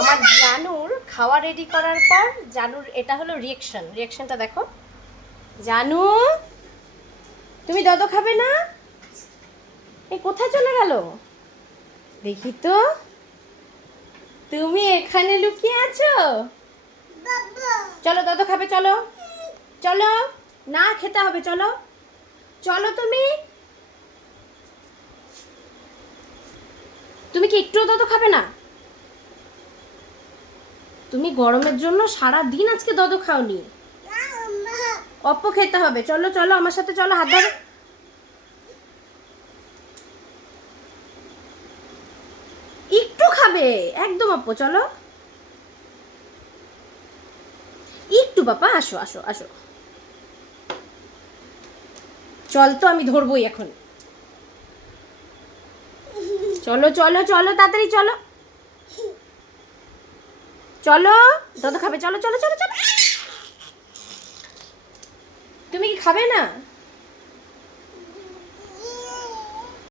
আমার জানুর খাওয়া রেডি করার পর জানুর এটা হলো রিয়াকশনটা দেখো। জানু, তুমি দদ খাবে না? এই কোথায় চলে গেল দেখি তো। তুমি এখানে লুকিয়ে আছো? চলো দদ খাবে, চলো চলো। না খেতে হবে, চলো চলো। তুমি তুমি কি একটুও দদ খাবে না? তুমি গরমের জন্য সারা দিন আজকে দদ খাওনি। অপ্প খেতে হবে, চলো চলো আমার সাথে, চলো হাত ধরো। একটু খাবে একদম অপ্প, চলো একটু। বাবা আসো আসো আসো, চল তো আমি ধরবই এখন। চলো চলো চলো তাড়াতাড়ি চলো চলো। দদ খাবে, চলো চলো চলো চলো। তুমি কি খাবে না?